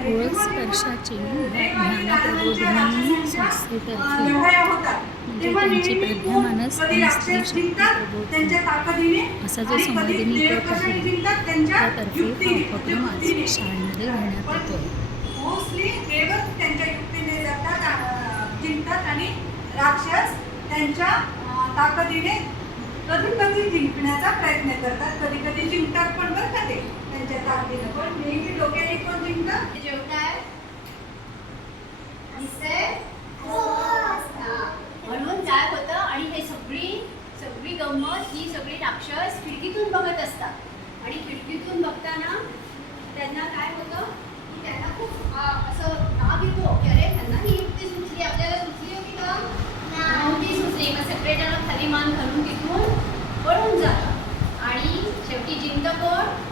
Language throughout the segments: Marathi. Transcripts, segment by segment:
ओळख स्पर्शाची ज्ञानप्रबोधिनी संस्थेतर्फे. म्हणजे त्यांची प्रज्ञामानस आणि स्त्री शक्ती त्यांच्या ताकदीने असा जो आणि गट आहे त्यांच्या त्यातर्फे हा उपक्रम आज शाळेमध्ये घेण्यात येतो. मोस्टली त्यांच्या युक्तीने जातात जिंकतात आणि राक्षस त्यांच्या ताकदीने कधी कधी जिंकण्याचा प्रयत्न करतात कधी कधी जिंकतात पण बरं का ते पण डोक्याने कोण जिंकतात जेवताय? दिसतंय? म्हणून काय होतं आणि हे सगळी सगळी गंमत ही सगळी राक्षस खिडकीतून बघत असतात. आणि खिडकीतून बघताना त्यांना काय होतं? की त्यांना खूप असं राग येतो. की अरे त्यांना ही युक्ती सुचली. आपल्याला सुचली होती का नव्हती सुचली. मग सेपरेटरला खाली मान घालून तिथून पळून जातात. आणि शेवटी जिंकतं कोण?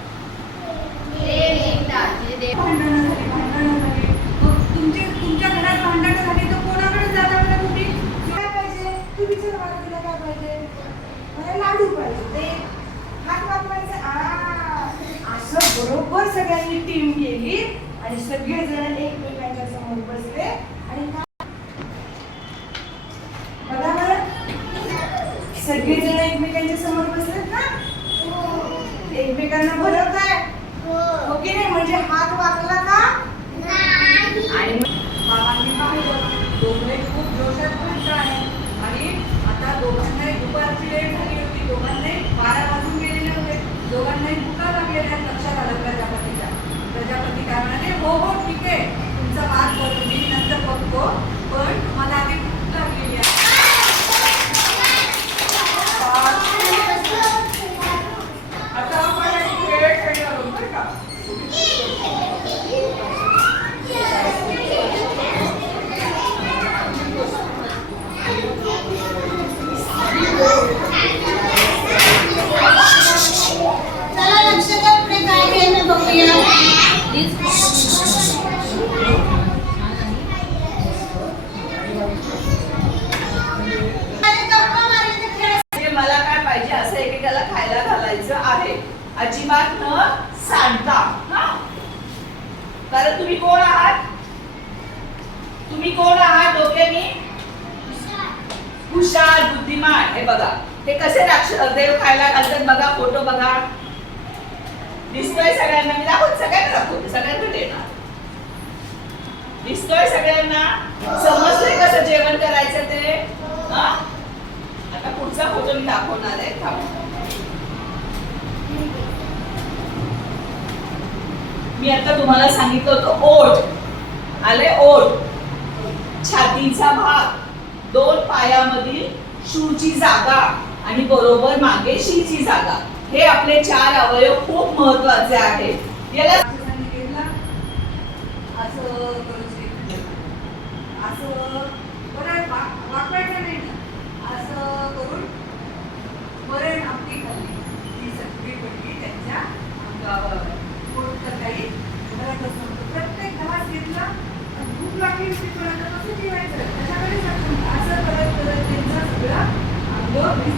सगळ्यांनी टीम केली आणि सगळेजण एकमेकांच्या समोर बसले आणि काय बघा बरं सगळेजण एकमेकांच्या समोर बसलेत ना एकमेकांना बरं काय हो की नाही म्हणजे हात वाकला का आणि बाबांनी पाहिलं दोघे खूप जोशात भांडत आहे आणि आता दोघांनाही दुपारची वेळ झाली होती. दोघांनाही बारा वाजून गेलेले होते. दोघांनाही भुका लागलेल्या लक्षात आलं प्रजापतीच्या प्रजापती कारणाने हो हो ठीक आहे तुमचा वाद करू मी नंतर बघतो पण मला आधी भूक लागलेली आहे आता आपण एक खेळ खेळणार आहोत बरं का चला लक्ष द्या पुढे काय खेळणं बघूया अरे गप्पा मारायचा खेळ म्हणजे मला काय पाहिजे असं एकेकाला खायला घालायचं आहे अजिबात न सांडता. हा? कारण तुम्ही कोण आहात? तुम्ही कोण आहात? डोक्याने? हुशार बुद्धिमान. हे बघा. हे कसे राक्ष देव खायला घालतात बघा फोटो बघा. दिसतोय सगळ्यांना. मी दाखवत सगळ्यांना दाखवते सगळ्यांकडे देणार. दिसतोय सगळ्यांना. समजतंय कसं जेवण करायचं ते? आता पुढचा फोटो मी दाखवणार आहे. मी आता तुम्हाला सांगितलं होतं ओठ आले ओठ छातीचा भाग. दोन पायामधील शूची जागा. आणि बरोबर मागे शीची जागा. हे आपले चार अवयव खूप महत्त्वाचे आहेत. याला असं असं बरं नाही ना. असं करून वरण आपली खाल्ली ती सगळी पडली त्यांच्या अंगावर कोणतं काही घरातच नव्हतं प्रत्येक घास घेतला आणि भूक लागली होती पण आता कसं जेवायचं त्याच्याकडे असं करत करत त्यांचं सगळं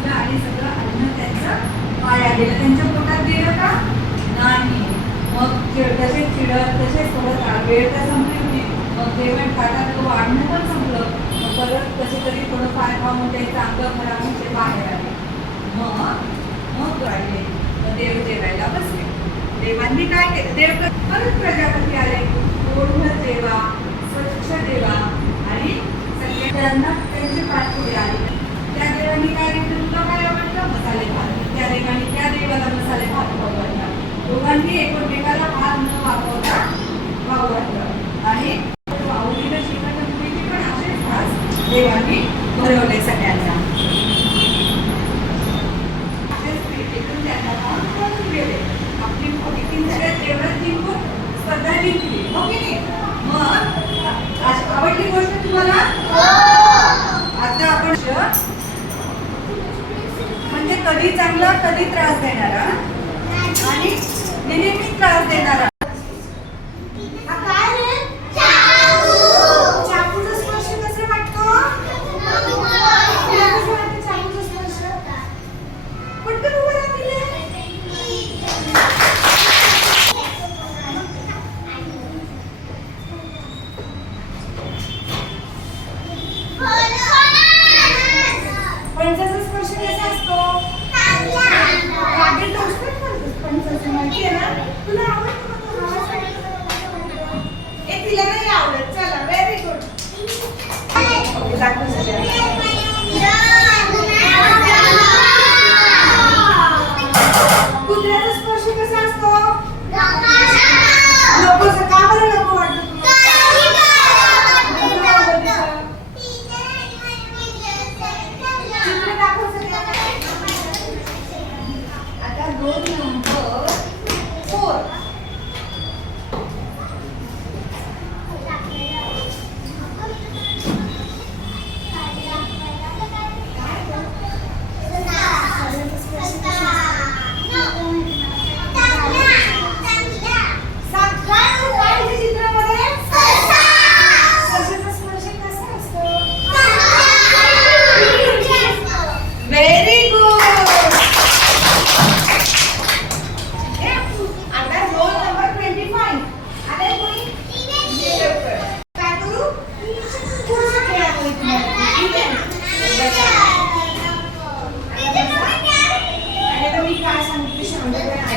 अंग आणि सगळं अन्न त्यांचं पाया गेलं. त्यांच्या पोटात गेलं का? नाही. मग तसे तसेच चिडत तसेच परत वेळ तर संपली होती. मग जेवण ताटात तो वाढणं पण संपलं. मग परत कसे तरी थोडं पाय खाऊन त्यांचं अंग खराबून ते बाहेर आले. मग मग राहिले. मग देव जेवायला बसले. देवांनी काय केलं? देव परत प्रजापती आले. पूर्ण देवा स्वच्छ देवा आणि सगळ्यांना त्यांचे पाठ पुढे आले त्या देवांनी काय केलं तुला काय आवडतं मसाले भात त्या देवानी त्या देवाला मसाले भात आवडला दोघांनी एकमेकाला हात न वापरता खाऊ आहे. आणि माऊलीला शिवरात्री पण असेच खास देवांनी भरवले सगळ्यांना. आपली सगळ्यात जिंकून स्पर्धा जिंकली. हो की नाही? मग अशी आवडली गोष्ट तुम्हाला? आता आपण म्हणजे कधी चांगला कधी त्रास देणारा? दाखव सगळ्यांना.